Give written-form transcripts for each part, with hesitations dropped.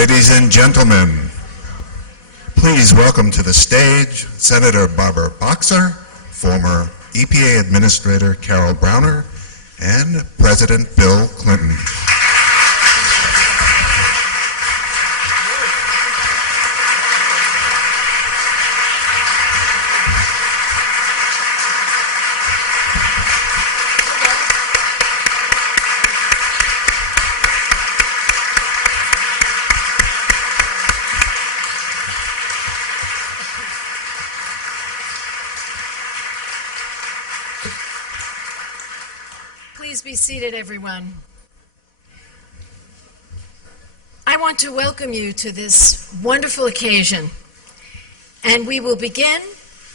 Ladies and gentlemen, please welcome to the stage Senator Barbara Boxer, former EPA Administrator Carol Browner, and President Bill Clinton. Please be seated, everyone. I want to welcome you to this wonderful occasion, and we will begin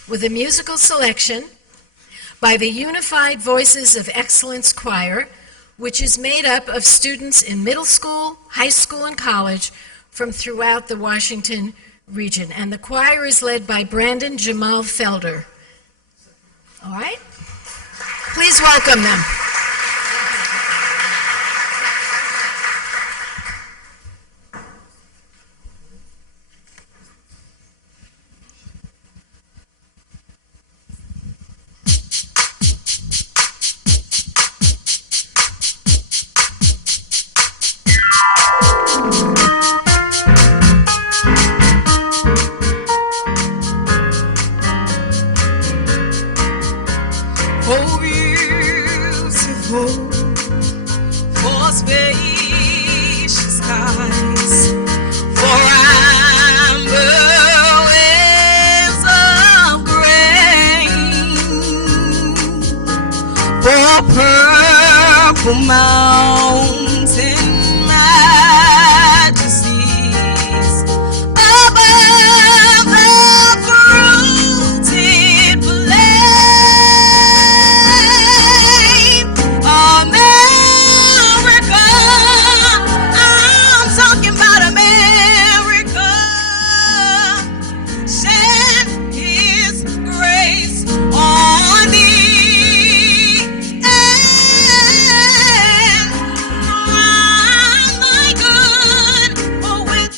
with a musical selection by the Unified Voices of Excellence Choir, which is made up of students in middle school, high school, and college from throughout the Washington region. And the choir is led by Brandon Jamal Felder. All right? Please welcome them. Oh, beautiful, for spacious skies, for amber waves of grain, for purple mountain majesties, above the fruited plain. America, I'm talking about America. Shed His grace on thee, and run thy good with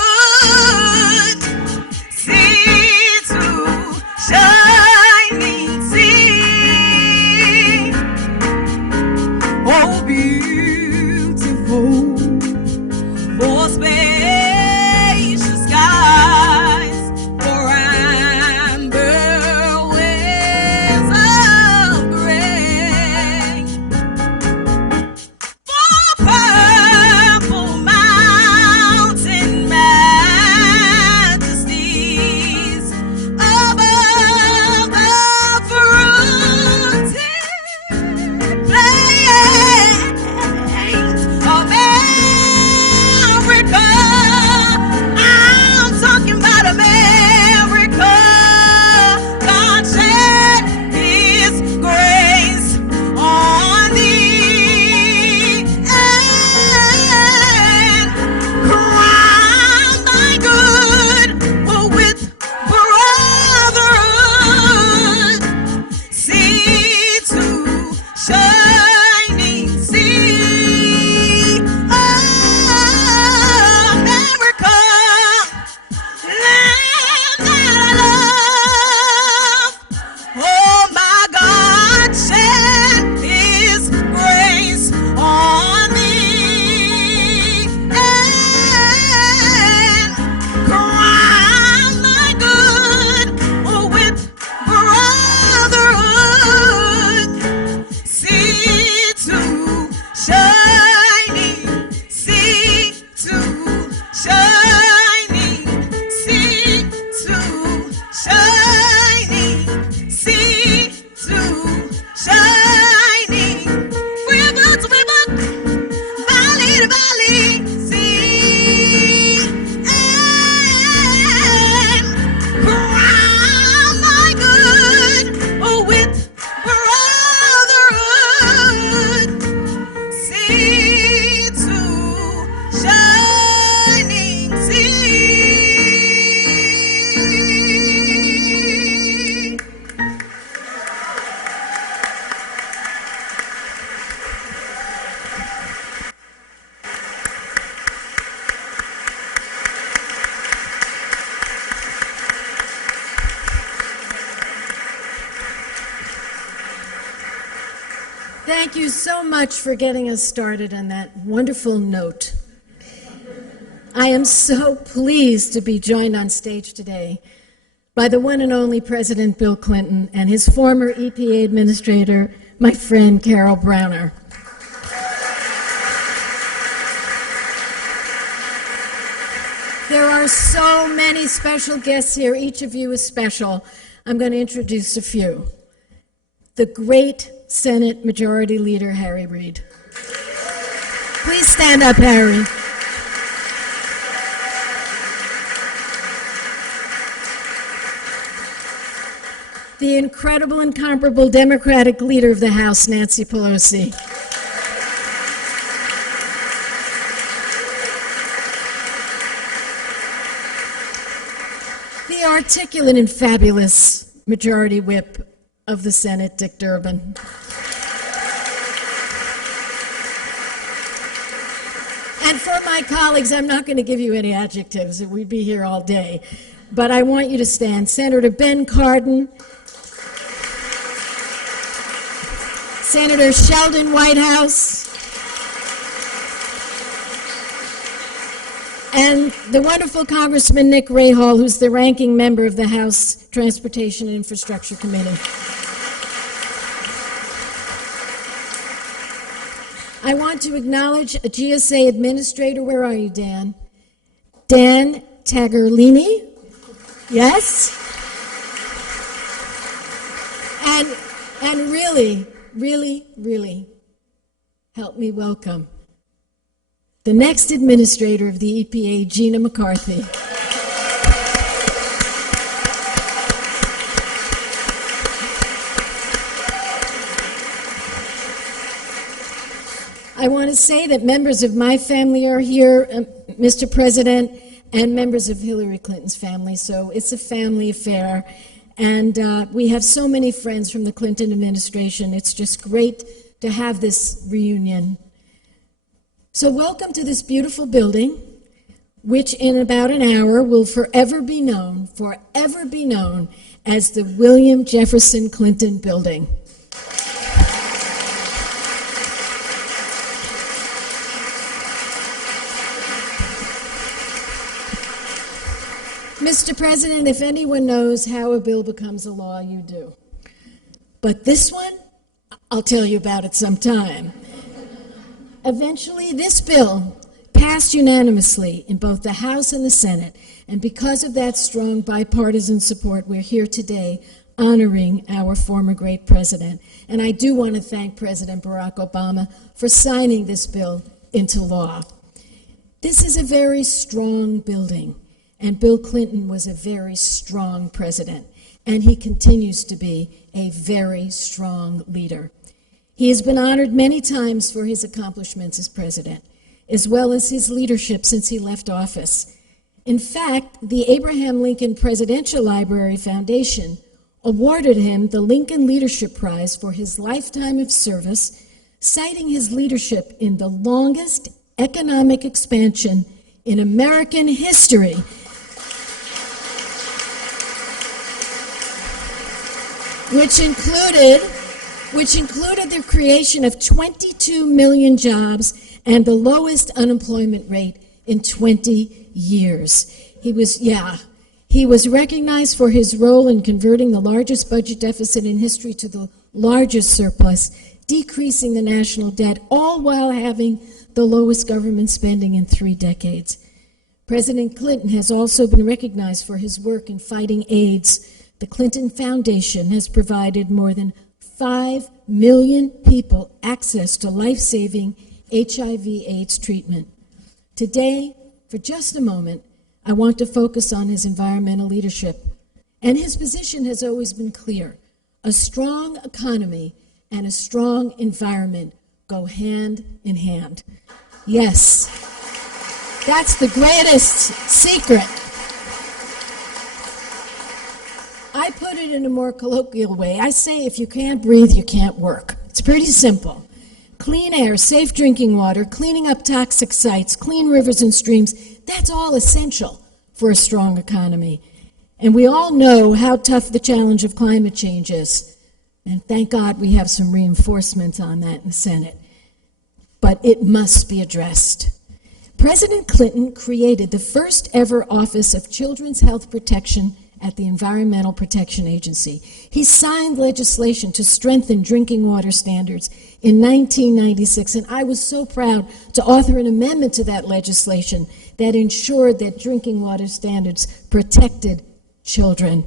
brotherhood. Sea to shining sea. Oh, beautiful, for spacious skies, for amber waves of grain, for purple mountain majesties, above the fruited plain. Thank you so much for getting us started on that wonderful note. I am so pleased to be joined on stage today by the one and only President Bill Clinton and his former EPA administrator, my friend Carol Browner. There are so many special guests here. Each of you is special. I'm going to introduce a few. The great Senate Majority Leader, Harry Reid. Please stand up, Harry. The incredible, incomparable Democratic Leader of the House, Nancy Pelosi. The articulate and fabulous Majority Whip of the Senate, Dick Durbin. And for my colleagues, I'm not going to give you any adjectives, we'd be here all day, but I want you to stand. Senator Ben Cardin, Senator Sheldon Whitehouse, and the wonderful Congressman Nick Rahall, who's the ranking member of the House Transportation and Infrastructure Committee. I want to acknowledge a GSA administrator. Where are you, Dan? Dan Taglioni? Yes? And really help me welcome the next administrator of the EPA, Gina McCarthy. I want to say that members of my family are here, Mr. President, and members of Hillary Clinton's family, so it's a family affair. And we have so many friends from the Clinton administration. It's just great to have this reunion. So welcome to this beautiful building, which in about an hour will forever be known as the William Jefferson Clinton Building. Mr. President, if anyone knows how a bill becomes a law, you do. But this one, I'll tell you about it sometime. Eventually, this bill passed unanimously in both the House and the Senate, and because of that strong bipartisan support, we're here today honoring our former great president. And I do want to thank President Barack Obama for signing this bill into law. This is a very strong building. And Bill Clinton was a very strong president, and he continues to be a very strong leader. He has been honored many times for his accomplishments as president, as well as his leadership since he left office. In fact, the Abraham Lincoln Presidential Library Foundation awarded him the Lincoln Leadership Prize for his lifetime of service, citing his leadership in the longest economic expansion in American history, which included the creation of 22 million jobs and the lowest unemployment rate in 20 years. He was recognized for his role in converting the largest budget deficit in history to the largest surplus, decreasing the national debt, all while having the lowest government spending in 3 decades. President Clinton has also been recognized for his work in fighting AIDS. The Clinton Foundation has provided more than 5 million people access to life-saving HIV/AIDS treatment. Today, for just a moment, I want to focus on his environmental leadership. And his position has always been clear. A strong economy and a strong environment go hand in hand. Yes, that's the greatest secret. I put it in a more colloquial way. I say if you can't breathe, you can't work. It's pretty simple. Clean air, safe drinking water, cleaning up toxic sites, clean rivers and streams, that's all essential for a strong economy. And we all know how tough the challenge of climate change is. And thank God we have some reinforcements on that in the Senate. But it must be addressed. President Clinton created the first ever Office of Children's Health Protection at the Environmental Protection Agency. He signed legislation to strengthen drinking water standards in 1996, and I was so proud to author an amendment to that legislation that ensured that drinking water standards protected children.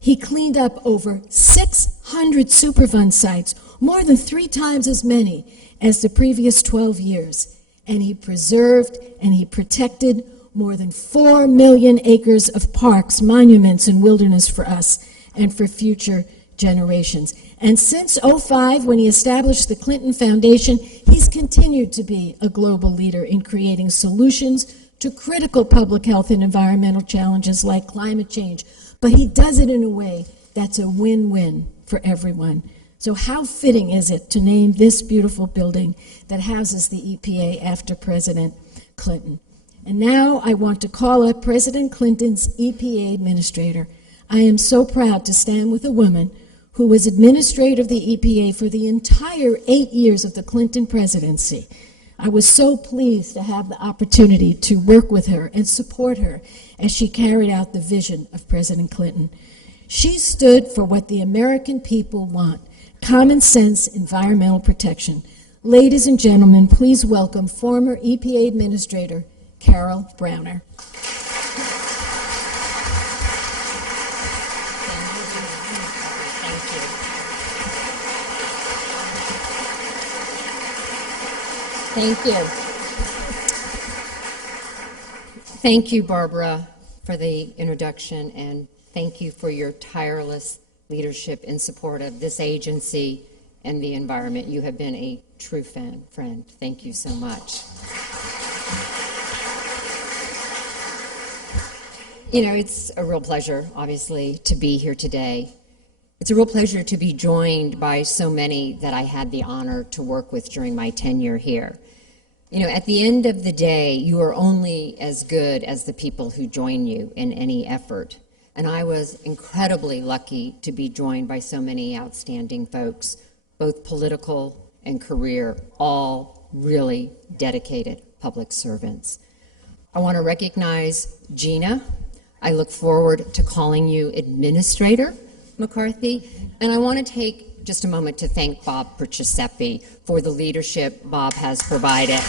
He cleaned up over 600 Superfund sites, more than 3 times as many as the previous 12 years, and he preserved and he protected more than 4 million acres of parks, monuments, and wilderness for us and for future generations. And since '05, when he established the Clinton Foundation, he's continued to be a global leader in creating solutions to critical public health and environmental challenges like climate change. But he does it in a way that's a win-win for everyone. So how fitting is it to name this beautiful building that houses the EPA after President Clinton? And now I want to call up President Clinton's EPA administrator. I am so proud to stand with a woman who was administrator of the EPA for the entire 8 years of the Clinton presidency. I was so pleased to have the opportunity to work with her and support her as she carried out the vision of President Clinton. She stood for what the American people want: common sense environmental protection. Ladies and gentlemen, please welcome former EPA Administrator Carol Browner. Thank you. Thank you, Barbara, for the introduction, and thank you for your tireless leadership in support of this agency and the environment. You have been a true friend. Thank you so much. You know, it's a real pleasure, obviously, to be here today. It's a real pleasure to be joined by so many that I had the honor to work with during my tenure here. You know, at the end of the day, you are only as good as the people who join you in any effort. And I was incredibly lucky to be joined by so many outstanding folks, both political and career, all really dedicated public servants. I want to recognize Gina. I look forward to calling you Administrator McCarthy, and I want to take just a moment to thank Bob Perciasepi for the leadership Bob has provided.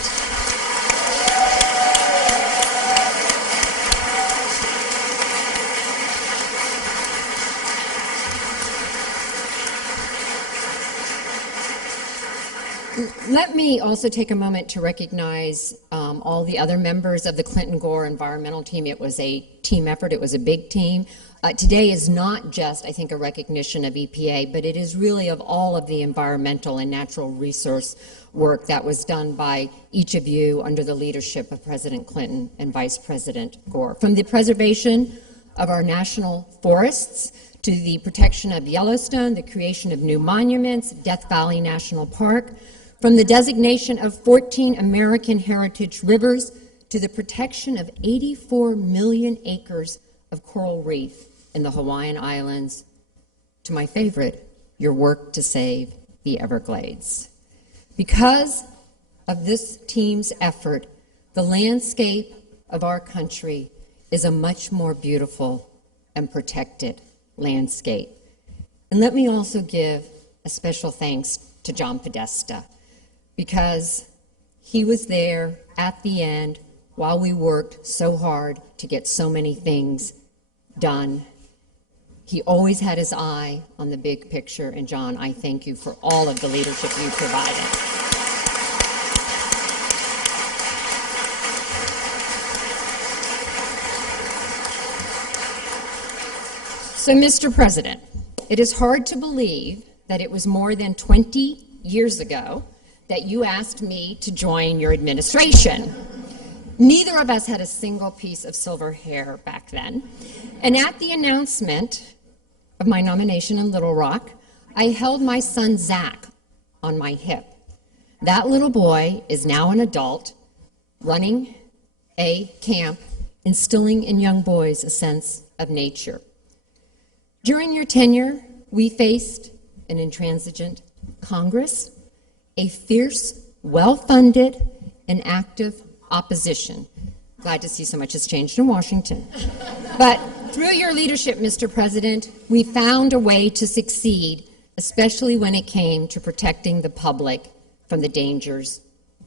Let me also take a moment to recognize all the other members of the Clinton-Gore environmental team. It was a team effort. It was a big team. Today is not just, I think, a recognition of EPA, but it is really of all of the environmental and natural resource work that was done by each of you under the leadership of President Clinton and Vice President Gore. From the preservation of our national forests to the protection of Yellowstone, the creation of new monuments, Death Valley National Park, from the designation of 14 American heritage rivers to the protection of 84 million acres of coral reef in the Hawaiian Islands, to my favorite, your work to save the Everglades. Because of this team's effort, the landscape of our country is a much more beautiful and protected landscape. And let me also give a special thanks to John Podesta, because he was there at the end while we worked so hard to get so many things done. He always had his eye on the big picture, and John, I thank you for all of the leadership you provided. So, Mr. President, it is hard to believe that it was more than 20 years ago that you asked me to join your administration. Neither of us had a single piece of silver hair back then. And at the announcement of my nomination in Little Rock, I held my son Zach on my hip. That little boy is now an adult, running a camp, instilling in young boys a sense of nature. During your tenure, we faced and intransigent Congress, a fierce, well-funded, and active opposition. Glad to see so much has changed in Washington. But through your leadership, Mr. President, we found a way to succeed, especially when it came to protecting the public from the dangers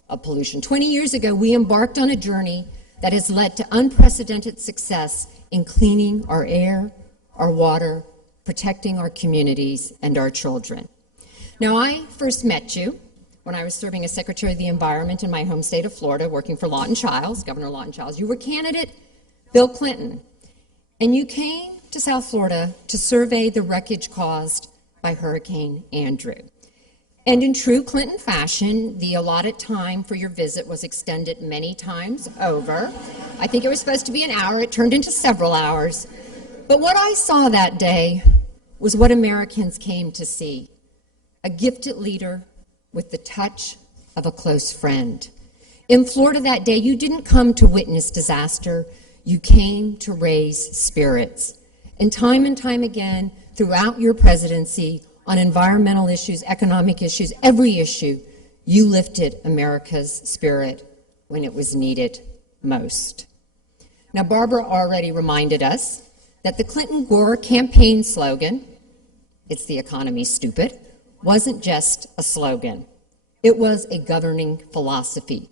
of pollution. 20 years ago, we embarked on a journey that has led to unprecedented success in cleaning our air, our water, protecting our communities, and our children. Now, I first met you when I was serving as Secretary of the Environment in my home state of Florida, working for Lawton Chiles, Governor Lawton Chiles. You were candidate Bill Clinton, and you came to South Florida to survey the wreckage caused by Hurricane Andrew. And in true Clinton fashion, the allotted time for your visit was extended many times over. I think it was supposed to be an hour. It turned into several hours. But what I saw that day was what Americans came to see: a gifted leader with the touch of a close friend. In Florida that day, you didn't come to witness disaster. You came to raise spirits. And time again, throughout your presidency, on environmental issues, economic issues, every issue, you lifted America's spirit when it was needed most. Now, Barbara already reminded us that the Clinton-Gore campaign slogan, "It's the economy, stupid," wasn't just a slogan. It was a governing philosophy.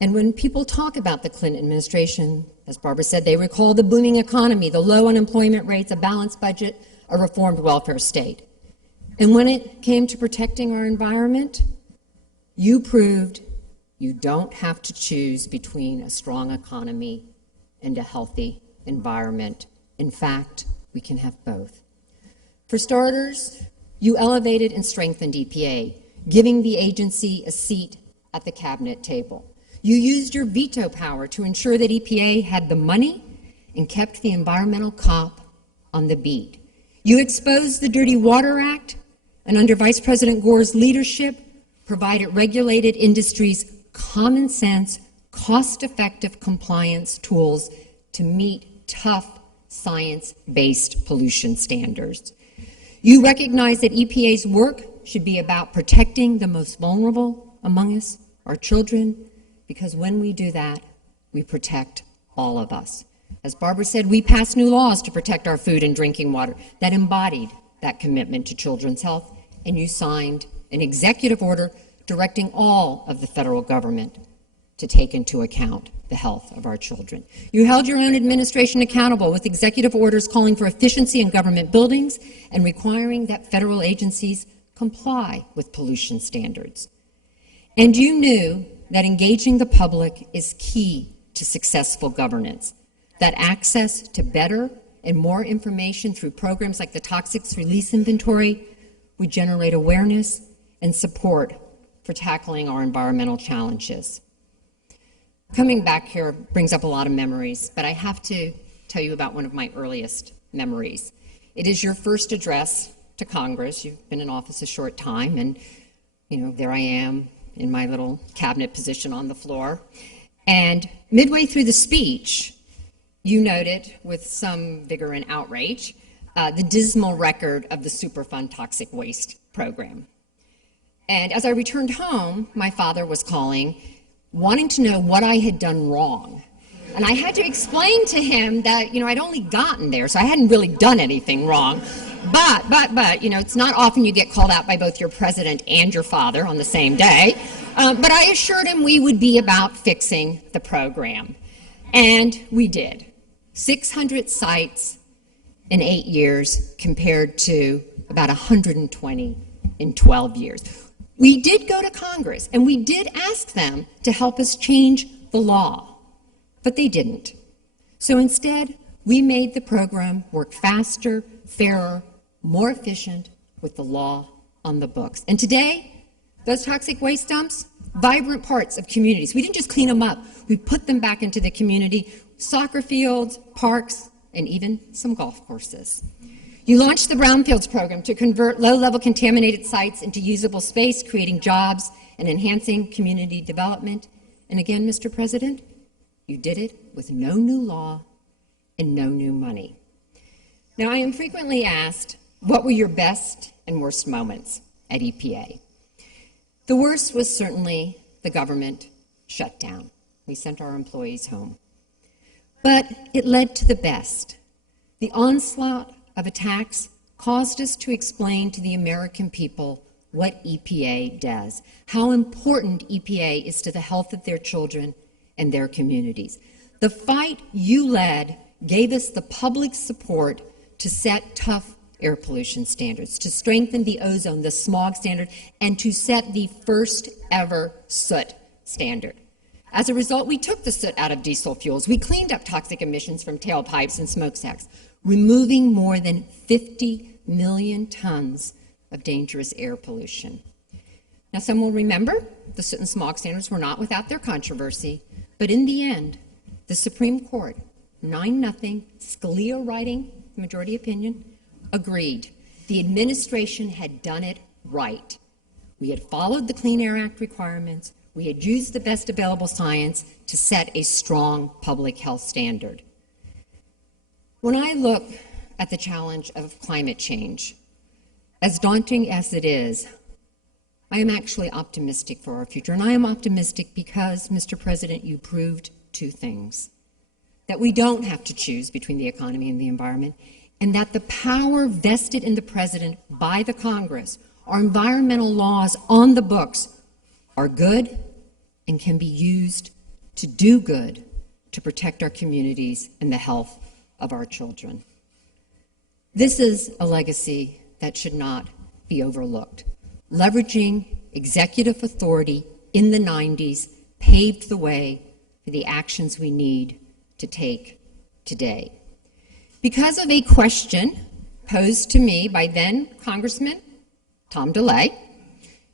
And when people talk about the Clinton administration, as Barbara said, they recall the booming economy, the low unemployment rates, a balanced budget, a reformed welfare state. And when it came to protecting our environment, you proved you don't have to choose between a strong economy and a healthy environment. In fact, we can have both. For starters, you elevated and strengthened EPA, giving the agency a seat at the cabinet table. You used your veto power to ensure that EPA had the money and kept the environmental cop on the beat. You exposed the Dirty Water Act, and under Vice President Gore's leadership, provided regulated industries common sense, cost-effective compliance tools to meet tough science-based pollution standards. You recognize that EPA's work should be about protecting the most vulnerable among us, our children, because when we do that, we protect all of us. As Barbara said, we passed new laws to protect our food and drinking water that embodied that commitment to children's health, and you signed an executive order directing all of the federal government to take into account the health of our children. You held your own administration accountable with executive orders calling for efficiency in government buildings and requiring that federal agencies comply with pollution standards. And you knew that engaging the public is key to successful governance, that access to better and more information through programs like the Toxics Release Inventory would generate awareness and support for tackling our environmental challenges. Coming back here brings up a lot of memories, but I have to tell you about one of my earliest memories. It is your first address to Congress. You've been in office a short time, and there I am in my little cabinet position on the floor. And midway through the speech, you noted with some vigor and outrage the dismal record of the Superfund toxic waste program. And as I returned home, my father was calling, wanting to know what I had done wrong. And I had to explain to him that, I'd only gotten there, so I hadn't really done anything wrong. But, it's not often you get called out by both your president and your father on the same day. But I assured him we would be about fixing the program. And we did. 600 sites in 8 years compared to about 120 in 12 years. We did go to Congress, and we did ask them to help us change the law, but they didn't. So instead, we made the program work faster, fairer, more efficient with the law on the books. And today, those toxic waste dumps, vibrant parts of communities. We didn't just clean them up. We put them back into the community, soccer fields, parks, and even some golf courses. You launched the Brownfields program to convert low-level contaminated sites into usable space, creating jobs and enhancing community development. And again, Mr. President, you did it with no new law and no new money. Now, I am frequently asked, what were your best and worst moments at EPA. The worst was certainly the government shutdown. We sent our employees home. But it led to the best. The onslaught of attacks caused us to explain to the American people what EPA does, how important EPA is to the health of their children and their communities. The fight you led gave us the public support to set tough air pollution standards, to strengthen the ozone, the smog standard, and to set the first ever soot standard. As a result, we took the soot out of diesel fuels. We cleaned up toxic emissions from tailpipes and smokestacks, removing more than 50 million tons of dangerous air pollution. Now, some will remember the soot and smog standards were not without their controversy, but in the end, the Supreme Court, 9-0, Scalia writing the majority opinion, agreed. The administration had done it right. We had followed the Clean Air Act requirements. We had used the best available science to set a strong public health standard. When I look at the challenge of climate change, as daunting as it is, I am actually optimistic for our future. And I am optimistic because, Mr. President, you proved two things. That we don't have to choose between the economy and the environment, and that the power vested in the President by the Congress, our environmental laws on the books, are good and can be used to do good to protect our communities and the health of our children. This is a legacy that should not be overlooked. Leveraging executive authority in the 90s paved the way for the actions we need to take today. Because of a question posed to me by then Congressman Tom DeLay,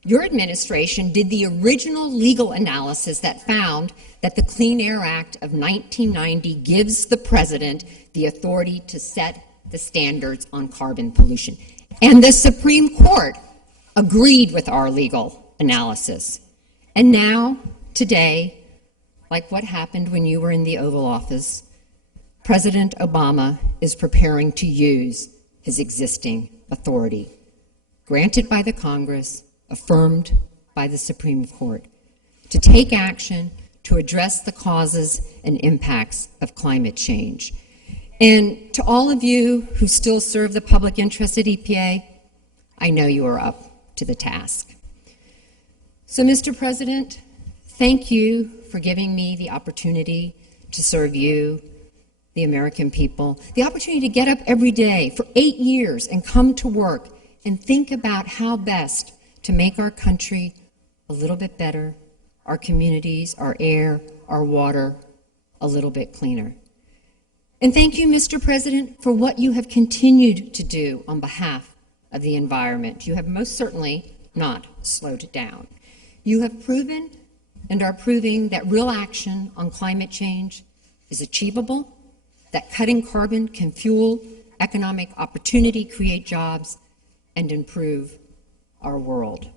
your administration did the original legal analysis that found that the Clean Air Act of 1990 gives the President the authority to set the standards on carbon pollution. And the Supreme Court agreed with our legal analysis. And now, today, like what happened when you were in the Oval Office, President Obama is preparing to use his existing authority, granted by the Congress, affirmed by the Supreme Court, to take action to address the causes and impacts of climate change. And to all of you who still serve the public interest at EPA, I know you are up to the task. So, Mr. President, thank you for giving me the opportunity to serve you, the American people, the opportunity to get up every day for 8 years and come to work and think about how best to make our country a little bit better, our communities, our air, our water, a little bit cleaner. And thank you, Mr. President, for what you have continued to do on behalf of the environment. You have most certainly not slowed down. You have proven and are proving that real action on climate change is achievable, that cutting carbon can fuel economic opportunity, create jobs, and improve our world.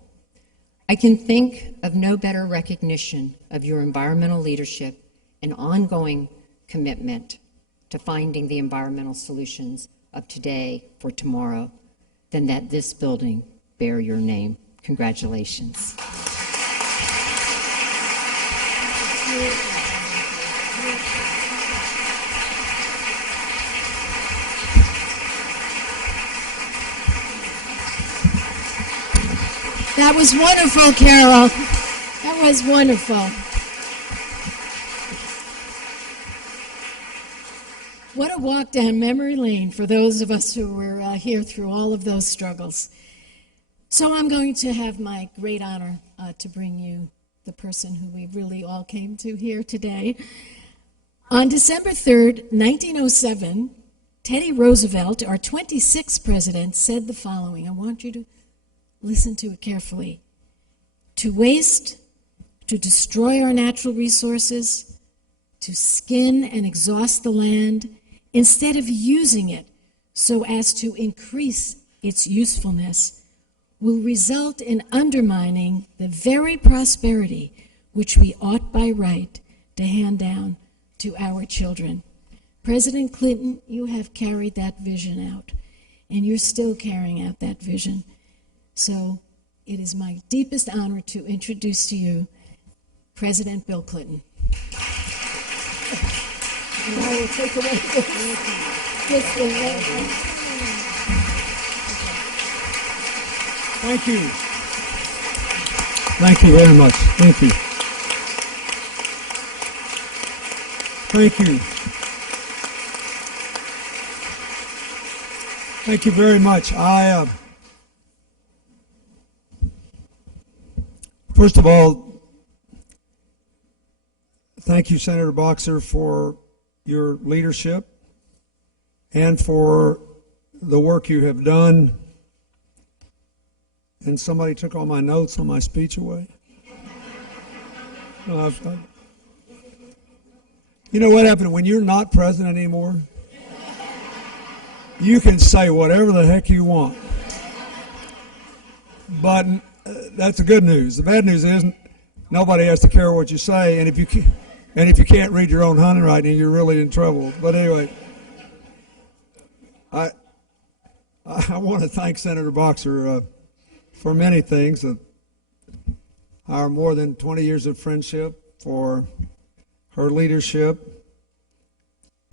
I can think of no better recognition of your environmental leadership and ongoing commitment to finding the environmental solutions of today for tomorrow than that this building bear your name. Congratulations. That was wonderful, Carol. That was wonderful. What a walk down memory lane for those of us who were here through all of those struggles. So I'm going to have my great honor to bring you the person who we really all came to here today. On December 3rd, 1907, Teddy Roosevelt, our 26th president, said the following. I want you to listen to it carefully. To waste, to destroy our natural resources, to skin and exhaust the land, instead of using it so as to increase its usefulness, will result in undermining the very prosperity which we ought by right to hand down to our children. President Clinton, you have carried that vision out, and you're still carrying out that vision. So it is my deepest honor to introduce to you President Bill Clinton. And I will take away this thing. Thank you. Thank you very much. Thank you. Thank you. Thank you very much. First of all, thank you, Senator Boxer, for your leadership and for the work you have done. And somebody took all my notes on my speech away. No, you know what happened when you're not president anymore? You can say whatever the heck you want. But that's the good news. The bad news is nobody has to care what you say, and if you can't read your own handwriting, you're really in trouble. But anyway, I want to thank Senator Boxer for many things. Our more than 20 years of friendship, for her leadership,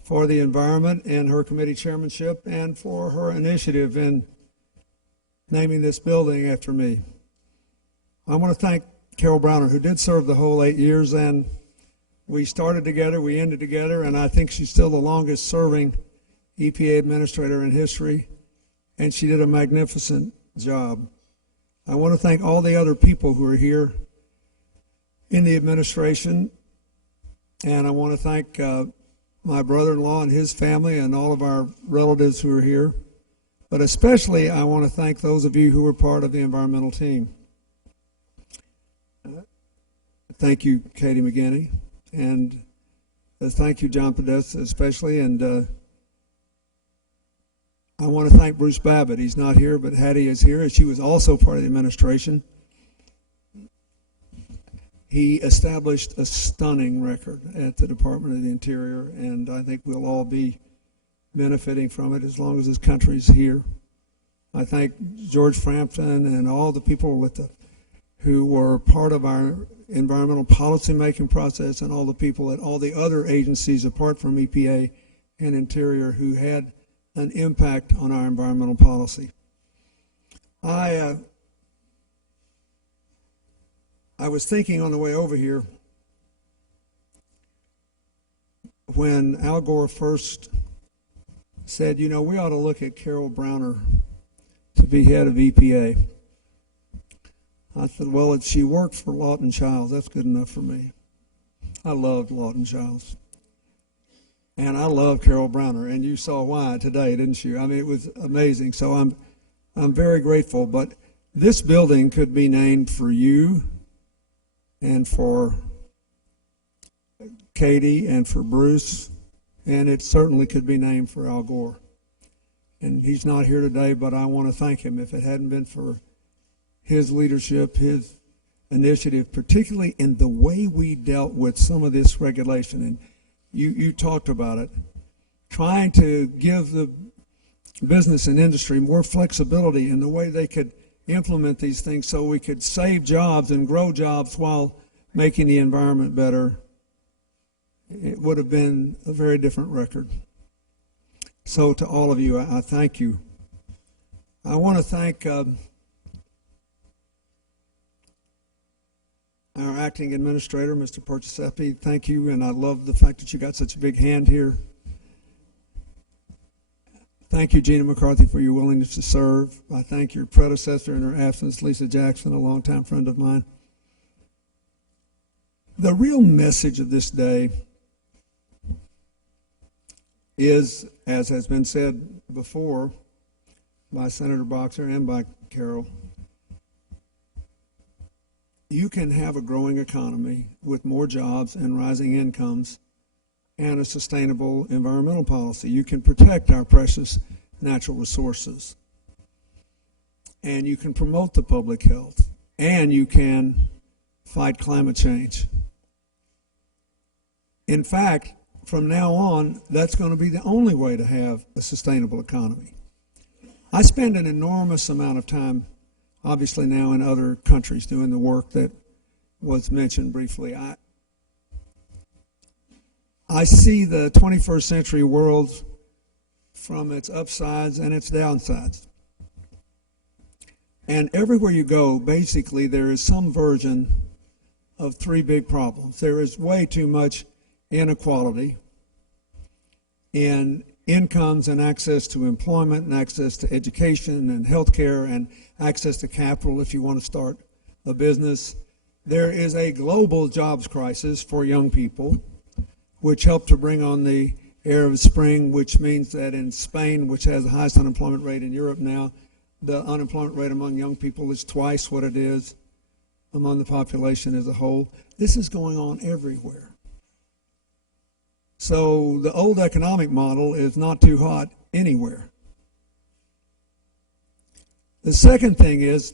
for the environment and her committee chairmanship, and for her initiative in naming this building after me. I want to thank Carol Browner, who did serve the whole 8 years, and we started together, we ended together, and I think she's still the longest serving EPA administrator in history, and she did a magnificent job. I want to thank all the other people who are here in the administration, and I want to thank my brother-in-law and his family and all of our relatives who are here. But especially I want to thank those of you who were part of the environmental team. Thank you, Katie McGinney, and thank you, John Podesta, especially, and I want to thank Bruce Babbitt. He's not here, but Hattie is here, and she was also part of the administration. He established a stunning record at the Department of the Interior, and I think we'll all be benefiting from it as long as this country's here. I thank George Frampton and all the people who were part of our environmental policy making process, and all the people at all the other agencies apart from EPA and Interior who had an impact on our environmental policy. I was thinking on the way over here, when Al Gore first said, you know, we ought to look at Carol Browner to be head of EPA. I said, well, if she worked for Lawton Childs, that's good enough for me. I loved Lawton Childs. And I love Carol Browner, and you saw why today, didn't you? I mean, it was amazing. So I'm very grateful. But this building could be named for you and for Katie and for Bruce, and it certainly could be named for Al Gore. And he's not here today, but I want to thank him. If it hadn't been for his leadership, his initiative, particularly in the way we dealt with some of this regulation, and you talked about it, trying to give the business and industry more flexibility in the way they could implement these things so we could save jobs and grow jobs while making the environment better. It would have been a very different record. So to all of you, I thank you. I want to thank our acting administrator, Mr. Percisepi. Thank you, and I love the fact that you got such a big hand here. Thank you, Gina McCarthy, for your willingness to serve. I thank your predecessor in her absence, Lisa Jackson, a longtime friend of mine. The real message of this day is, as has been said before by Senator Boxer and by Carol, you can have a growing economy with more jobs and rising incomes and a sustainable environmental policy. You can protect our precious natural resources, and you can promote the public health, and you can fight climate change. In fact, from now on, that's going to be the only way to have a sustainable economy. I spend an enormous amount of time obviously now in other countries doing the work that was mentioned briefly. I see the 21st century world from its upsides and its downsides. And everywhere you go, basically, there is some version of three big problems. There is way too much inequality in incomes and access to employment and access to education and health care and access to capital if you want to start a business. There is a global jobs crisis for young people, which helped to bring on the Arab Spring, which means that in Spain, which has the highest unemployment rate in Europe now, the unemployment rate among young people is twice what it is among the population as a whole. This is going on everywhere. So the old economic model is not too hot anywhere. The second thing is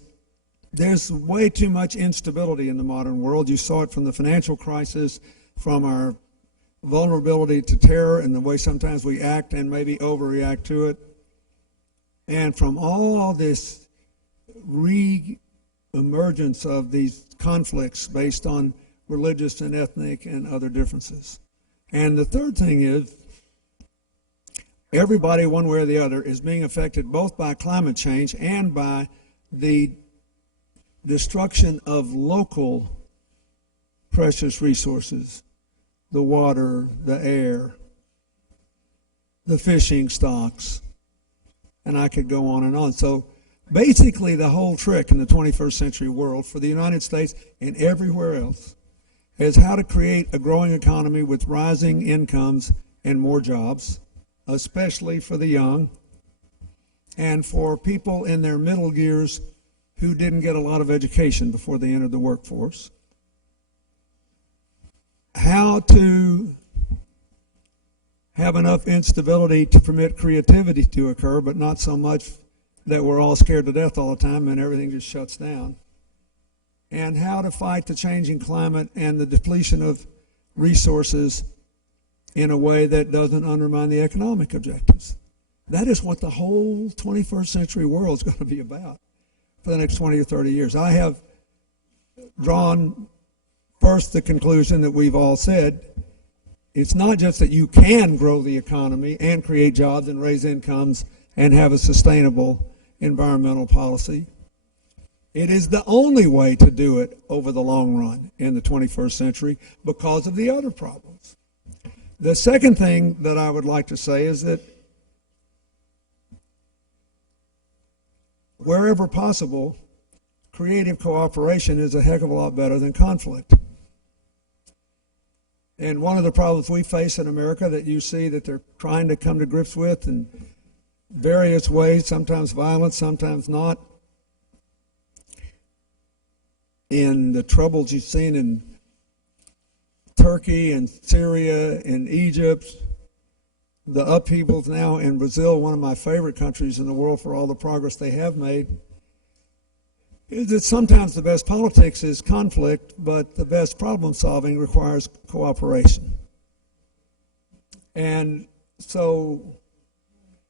there's way too much instability in the modern world. You saw it from the financial crisis, from our vulnerability to terror and the way sometimes we act and maybe overreact to it, and from all this re-emergence of these conflicts based on religious and ethnic and other differences. And the third thing is everybody, one way or the other, is being affected both by climate change and by the destruction of local precious resources, the water, the air, the fishing stocks, and I could go on and on. So basically the whole trick in the 21st century world for the United States and everywhere else is how to create a growing economy with rising incomes and more jobs, especially for the young and for people in their middle years who didn't get a lot of education before they entered the workforce. How to have enough instability to permit creativity to occur, but not so much that we're all scared to death all the time and everything just shuts down. And how to fight the changing climate and the depletion of resources in a way that doesn't undermine the economic objectives. That is what the whole 21st century world is going to be about for the next 20 or 30 years. I have drawn first the conclusion that we've all said. It's not just that you can grow the economy and create jobs and raise incomes and have a sustainable environmental policy. It is the only way to do it over the long run in the 21st century because of the other problems. The second thing that I would like to say is that wherever possible, creative cooperation is a heck of a lot better than conflict. And one of the problems we face in America that you see that they're trying to come to grips with in various ways, sometimes violent, sometimes not, in the troubles you've seen in Turkey and Syria and Egypt, the upheavals now in Brazil, one of my favorite countries in the world for all the progress they have made, is that sometimes the best politics is conflict, but the best problem solving requires cooperation. And so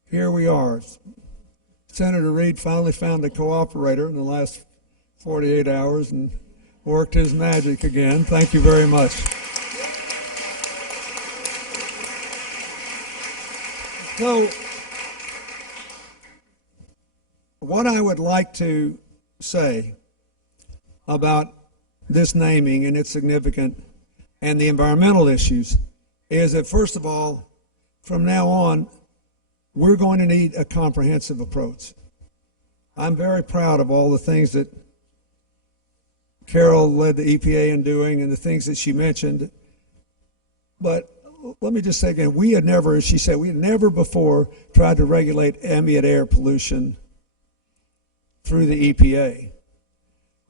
here we are. Senator Reid finally found a cooperator in the last 48 hours and worked his magic again. Thank you very much. So what I would like to say about this naming and its significance and the environmental issues is that, first of all, from now on, we're going to need a comprehensive approach. I'm very proud of all the things that Carol led the EPA in doing and the things that she mentioned. But let me just say again, we had never, as she said, we had never before tried to regulate ambient air pollution through the EPA.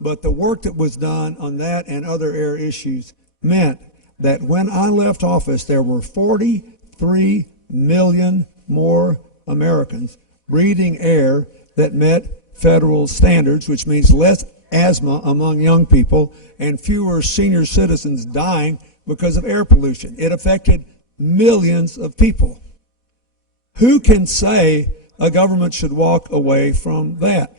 But the work that was done on that and other air issues meant that when I left office, there were 43 million more Americans breathing air that met federal standards, which means less asthma among young people and fewer senior citizens dying because of air pollution. It affected millions of people. Who can say a government should walk away from that?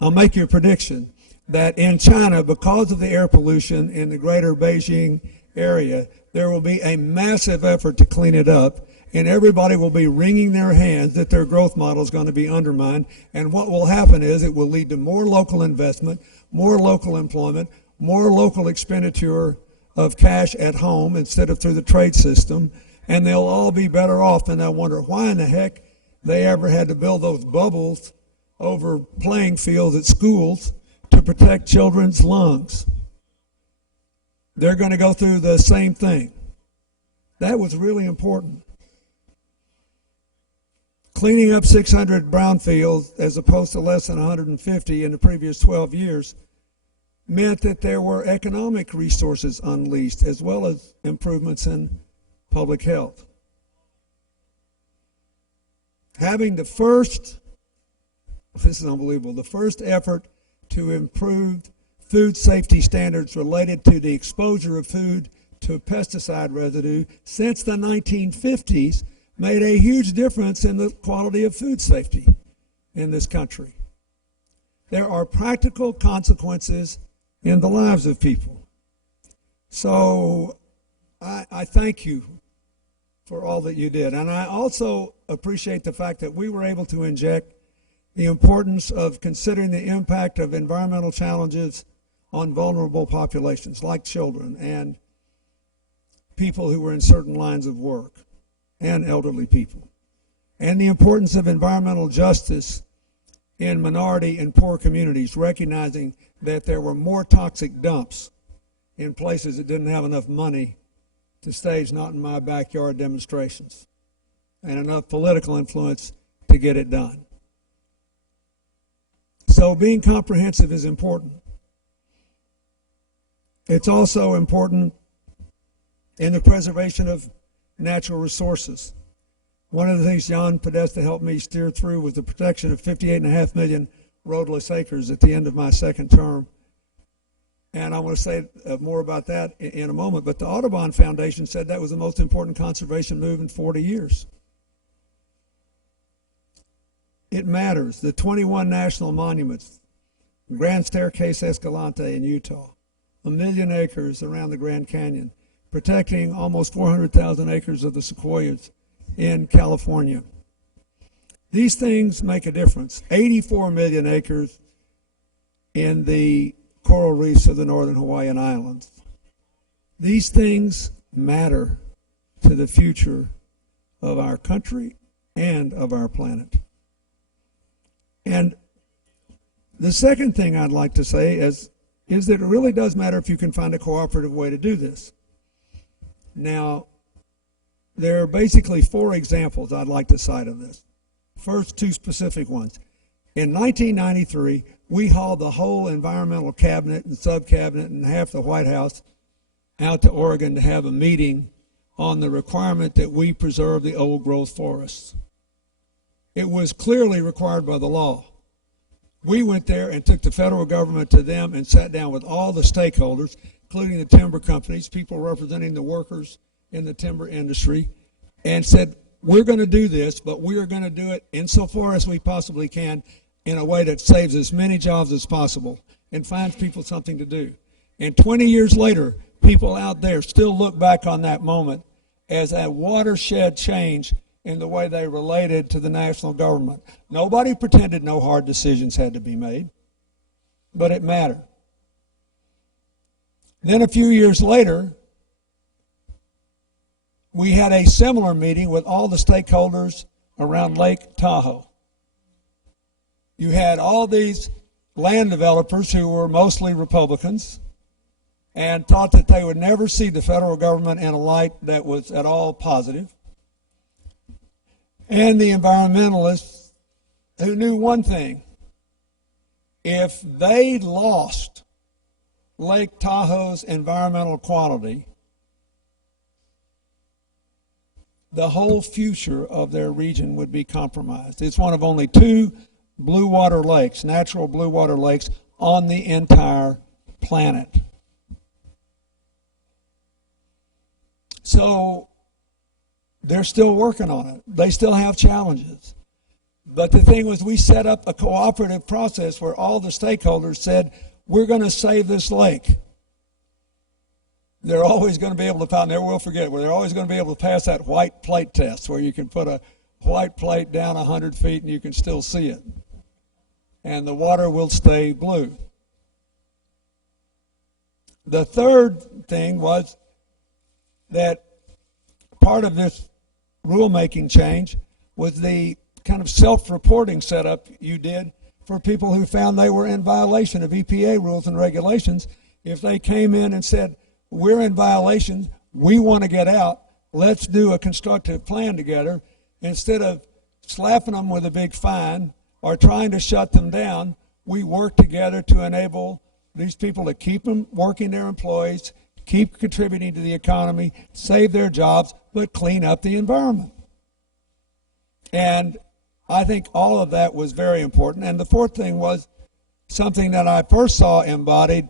I'll make you a prediction that in China, because of the air pollution in the greater Beijing area, there will be a massive effort to clean it up, and everybody will be wringing their hands that their growth model is going to be undermined. And what will happen is it will lead to more local investment, more local employment, more local expenditure of cash at home instead of through the trade system, and they'll all be better off, and they'll wonder why in the heck they ever had to build those bubbles over playing fields at schools to protect children's lungs. They're going to go through the same thing. That was really important. Cleaning up 600 brownfields as opposed to less than 150 in the previous 12 years meant that there were economic resources unleashed as well as improvements in public health. Having the first, this is unbelievable, the first effort to improve food safety standards related to the exposure of food to pesticide residue since the 1950s made a huge difference in the quality of food safety in this country. There are practical consequences in the lives of people. So I thank you for all that you did. And I also appreciate the fact that we were able to inject the importance of considering the impact of environmental challenges on vulnerable populations like children and people who were in certain lines of work and elderly people, and the importance of environmental justice in minority and poor communities, recognizing that there were more toxic dumps in places that didn't have enough money to stage not in my backyard demonstrations and enough political influence to get it done. So being comprehensive is important. It's also important in the preservation of natural resources. One of the things John Podesta helped me steer through was the protection of 58.5 million roadless acres at the end of my second term. And I want to say more about that in a moment, but the Audubon Foundation said that was the most important conservation move in 40 years. It matters. The 21 national monuments, Grand Staircase Escalante in Utah, 1 million acres around the Grand Canyon, protecting almost 400,000 acres of the sequoias in California. These things make a difference. 84 million acres in the coral reefs of the northern Hawaiian Islands. These things matter to the future of our country and of our planet. And the second thing I'd like to say is that it really does matter if you can find a cooperative way to do this. Now, there are basically 4 examples I'd like to cite of this. First, 2 specific ones. In 1993, we hauled the whole environmental cabinet and sub-cabinet and half the White House out to Oregon to have a meeting on the requirement that we preserve the old-growth forests. It was clearly required by the law. We went there and took the federal government to them and sat down with all the stakeholders, including the timber companies, people representing the workers in the timber industry, and said, we're going to do this, but we are going to do it insofar as we possibly can in a way that saves as many jobs as possible and finds people something to do. And 20 years later, people out there still look back on that moment as a watershed change in the way they related to the national government. Nobody pretended no hard decisions had to be made, but it mattered. Then a few years later, we had a similar meeting with all the stakeholders around Lake Tahoe. You had all these land developers who were mostly Republicans and thought that they would never see the federal government in a light that was at all positive. And the environmentalists who knew one thing: if they lost Lake Tahoe's environmental quality, the whole future of their region would be compromised. It's one of only 2 blue water lakes, natural blue water lakes, on the entire planet. So they're still working on it. They still have challenges. But the thing was, we set up a cooperative process where all the stakeholders said, we're going to save this lake. They're always going to be able to, I'll never will forget, they're always going to be able to pass that white plate test where you can put a white plate down 100 feet and you can still see it. And the water will stay blue. The third thing was that part of this rulemaking change was the kind of self-reporting setup you did for people who found they were in violation of EPA rules and regulations. If they came in and said, we're in violation, we want to get out, let's do a constructive plan together, instead of slapping them with a big fine or trying to shut them down, we work together to enable these people to keep them working their employees, keep contributing to the economy, save their jobs, but clean up the environment. And I think all of that was very important. And the fourth thing was something that I first saw embodied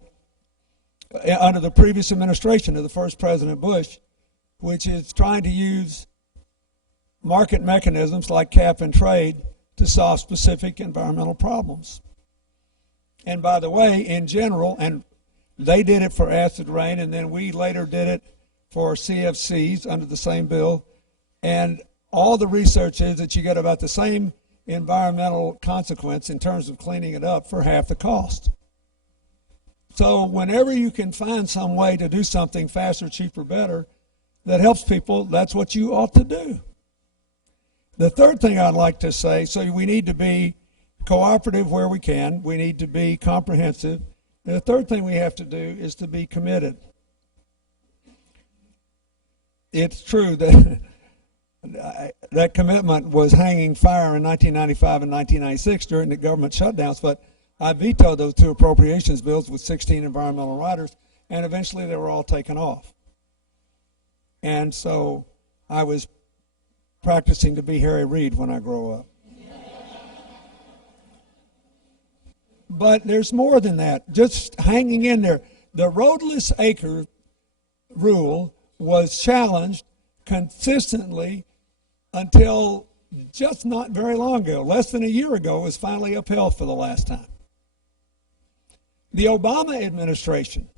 under the previous administration of the first President Bush, which is trying to use market mechanisms like cap and trade to solve specific environmental problems. And by the way, in general, and they did it for acid rain, and then we later did it for CFCs under the same bill, and all the research is that you get about the same environmental consequence in terms of cleaning it up for half the cost. So whenever you can find some way to do something faster, cheaper, better that helps people, that's what you ought to do. The third thing I'd like to say, so we need to be cooperative where we can. We need to be comprehensive. And the third thing we have to do is to be committed. It's true that that commitment was hanging fire in 1995 and 1996 during the government shutdowns, but I vetoed those two appropriations bills with 16 environmental riders, and eventually they were all taken off. And so I was practicing to be Harry Reid when I grow up. But there's more than that. Just hanging in there. The roadless acre rule was challenged consistently until just not very long ago. Less than a year ago, it was finally upheld for the last time. The Obama administration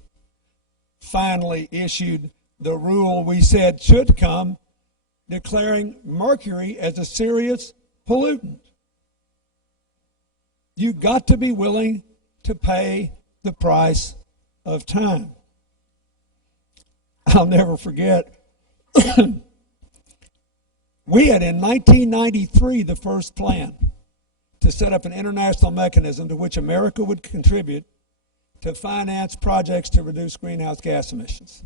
finally issued the rule we said should come, declaring mercury as a serious pollutant. You've got to be willing to pay the price of time. I'll never forget, we had in 1993 the first plan to set up an international mechanism to which America would contribute to finance projects to reduce greenhouse gas emissions.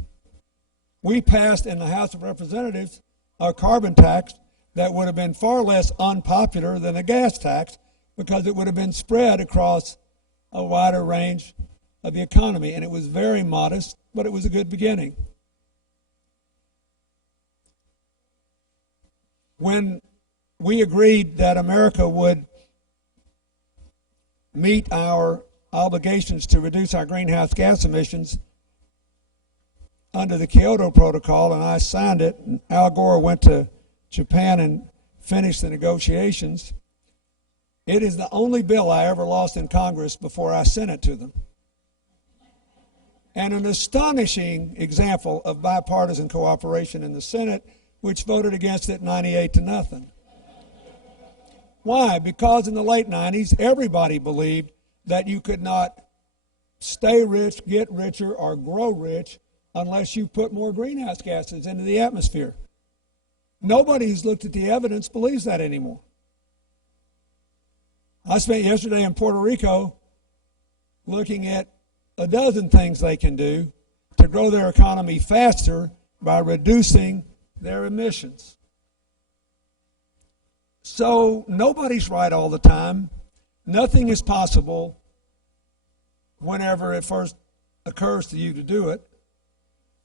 We passed in the House of Representatives a carbon tax that would have been far less unpopular than a gas tax, because it would have been spread across a wider range of the economy. And it was very modest, but it was a good beginning. When we agreed that America would meet our obligations to reduce our greenhouse gas emissions under the Kyoto Protocol, and I signed it, and Al Gore went to Japan and finished the negotiations, it is the only bill I ever lost in Congress before I sent it to them. And an astonishing example of bipartisan cooperation in the Senate, which voted against it 98-0. Why? Because in the late 90s, everybody believed that you could not stay rich, get richer, or grow rich unless you put more greenhouse gases into the atmosphere. Nobody who's looked at the evidence believes that anymore. I spent yesterday in Puerto Rico looking at a dozen things they can do to grow their economy faster by reducing their emissions. So nobody's right all the time. Nothing is possible whenever it first occurs to you to do it.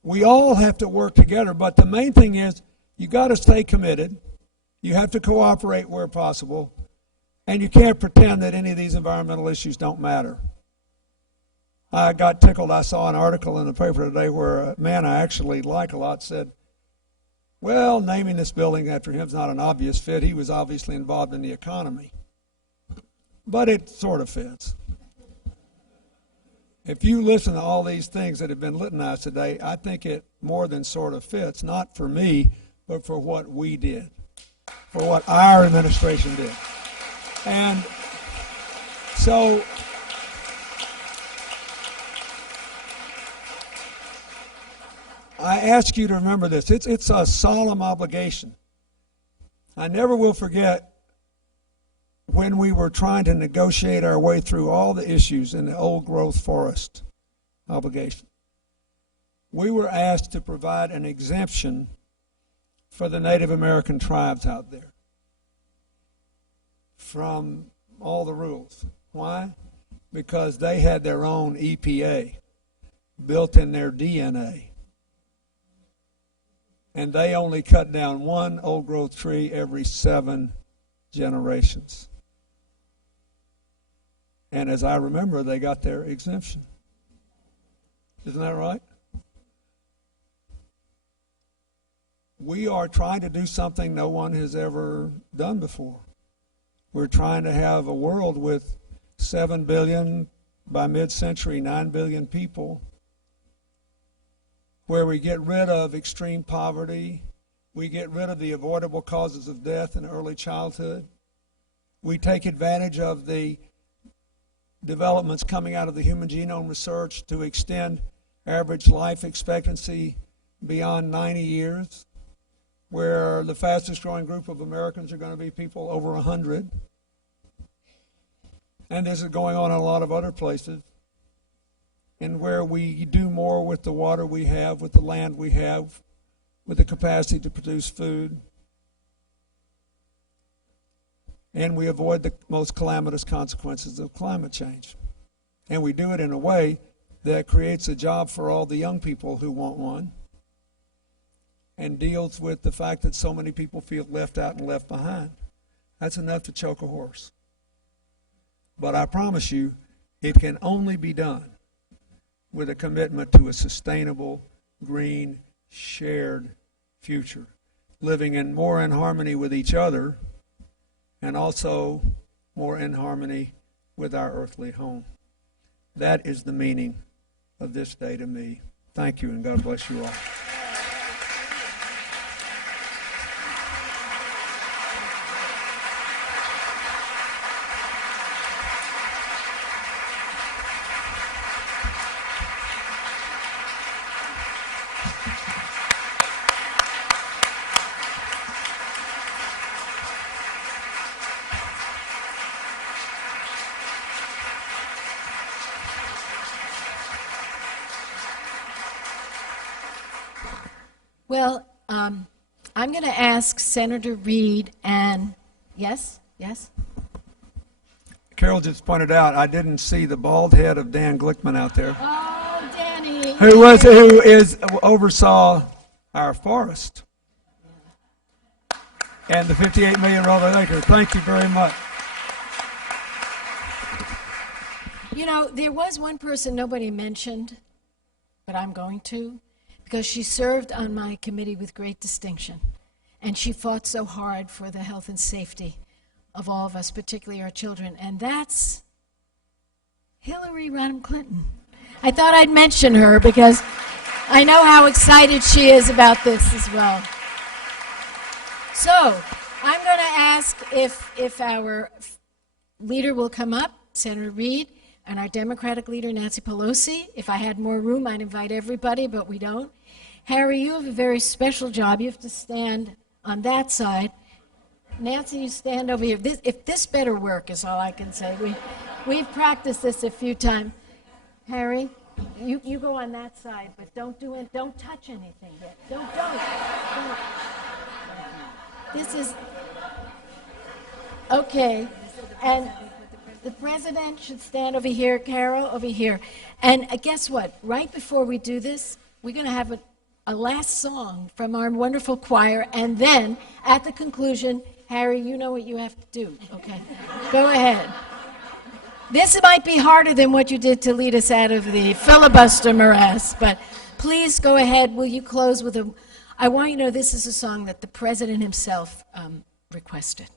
We all have to work together, but the main thing is you got to stay committed. You have to cooperate where possible. And you can't pretend that any of these environmental issues don't matter. I got tickled. I saw an article in the paper today where a man I actually like a lot said, well, naming this building after him is not an obvious fit. He was obviously involved in the economy. but it sort of fits. If you listen to all these things that have been litanized today, I think it more than sort of fits, not for me, but for what we did, for what our administration did. And so I ask you to remember this. It's a solemn obligation. I never will forget when we were trying to negotiate our way through all the issues in the old growth forest obligation. We were asked to provide an exemption for the Native American tribes out there from all the rules. Why? Because they had their own EPA built in their DNA. And they only cut down one old growth tree every 7 generations. And as I remember, they got their exemption. Isn't that right? We are trying to do something no one has ever done before. We're trying to have a world with 7 billion, by mid-century, 9 billion people, where we get rid of extreme poverty, we get rid of the avoidable causes of death in early childhood, we take advantage of the developments coming out of the human genome research to extend average life expectancy beyond 90 years, where the fastest growing group of Americans are going to be people over 100. And this is going on in a lot of other places. And where we do more with the water we have, with the land we have, with the capacity to produce food. And we avoid the most calamitous consequences of climate change. And we do it in a way that creates a job for all the young people who want one, and deals with the fact that so many people feel left out and left behind. That's enough to choke a horse. But I promise you, it can only be done with a commitment to a sustainable, green, shared future, living in more in harmony with each other and also more in harmony with our earthly home. That is the meaning of this day to me. Thank you, and God bless you all. Well, I'm going to ask Senator Reid and, yes? Carol just pointed out I didn't see the bald head of Dan Glickman out there, Oh, Danny. who oversaw our forest and the 58 million rolling acres. Thank you very much. You know, there was one person nobody mentioned, but I'm going to, because she served on my committee with great distinction, and she fought so hard for the health and safety of all of us, particularly our children, and that's Hillary Rodham Clinton. I thought I'd mention her because I know how excited she is about this as well. So I'm going to ask if our leader will come up, Senator Reid, and our Democratic leader, Nancy Pelosi. If I had more room, I'd invite everybody, but we don't. Harry, you have a very special job. You have to stand on that side. Nancy, you stand over here. If this better work is all I can say. We've practiced this a few times. Harry, you go on that side, but don't do it. Don't touch anything yet. Don't. This is okay. And the president should stand over here. Carol, over here. And guess what? Right before we do this, we're going to have a last song from our wonderful choir, and then at the conclusion, Harry, you know what you have to do, okay? Go ahead. This might be harder than what you did to lead us out of the filibuster morass, but please go ahead. Will you close with I want you to know this is a song that the president himself requested.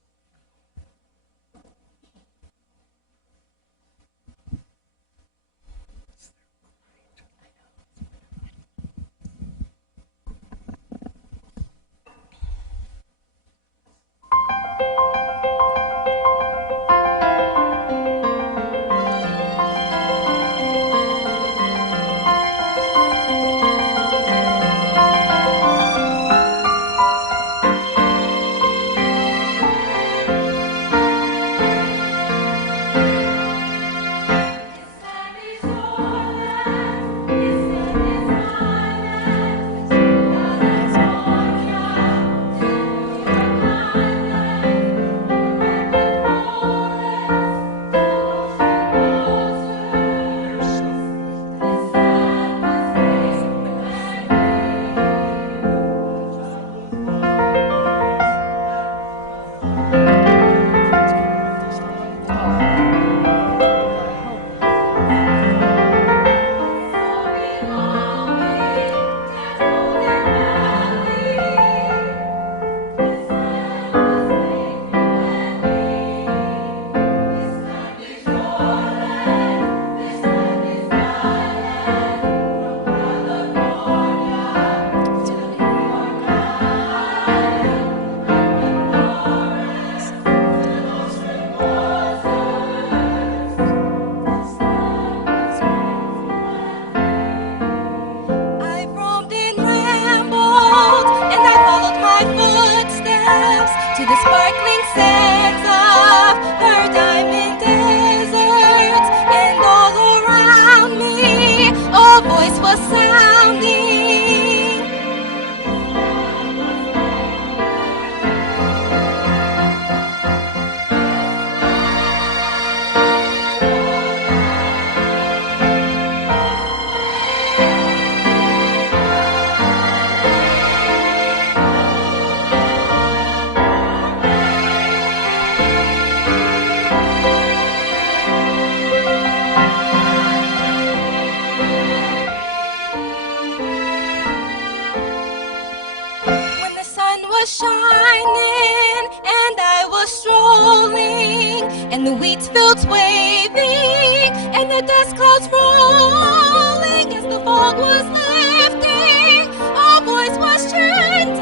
was shining, and I was strolling, and the wheat fields waving, and the dust clouds rolling as the fog was lifting. Our voice was chanting.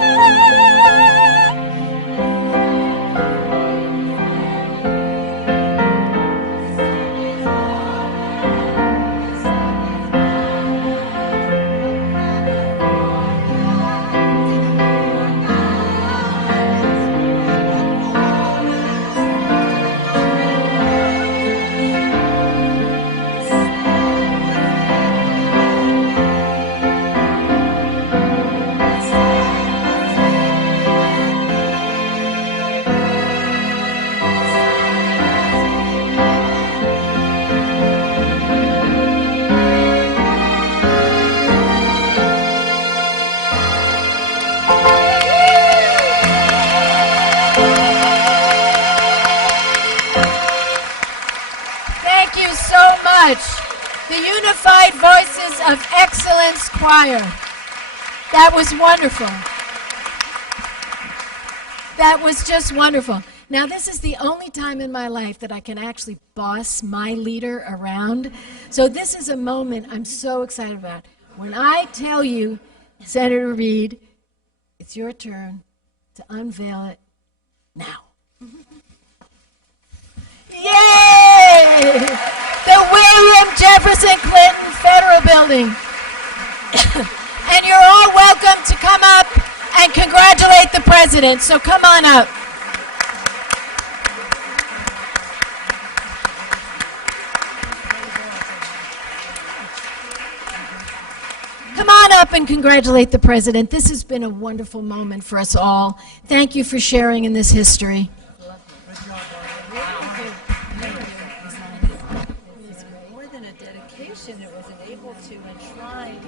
Thank you so much. The Unified Voices of Excellence Choir. That was wonderful. That was just wonderful. Now, this is the only time in my life that I can actually boss my leader around. So this is a moment I'm so excited about. When I tell you, Senator Reid, it's your turn to unveil it now. Yay! The William Jefferson Clinton Federal Building. And you're all welcome to come up and congratulate the president. So come on up. Come on up and congratulate the president. This has been a wonderful moment for us all. Thank you for sharing in this history. More than a dedication, it was able to enshrine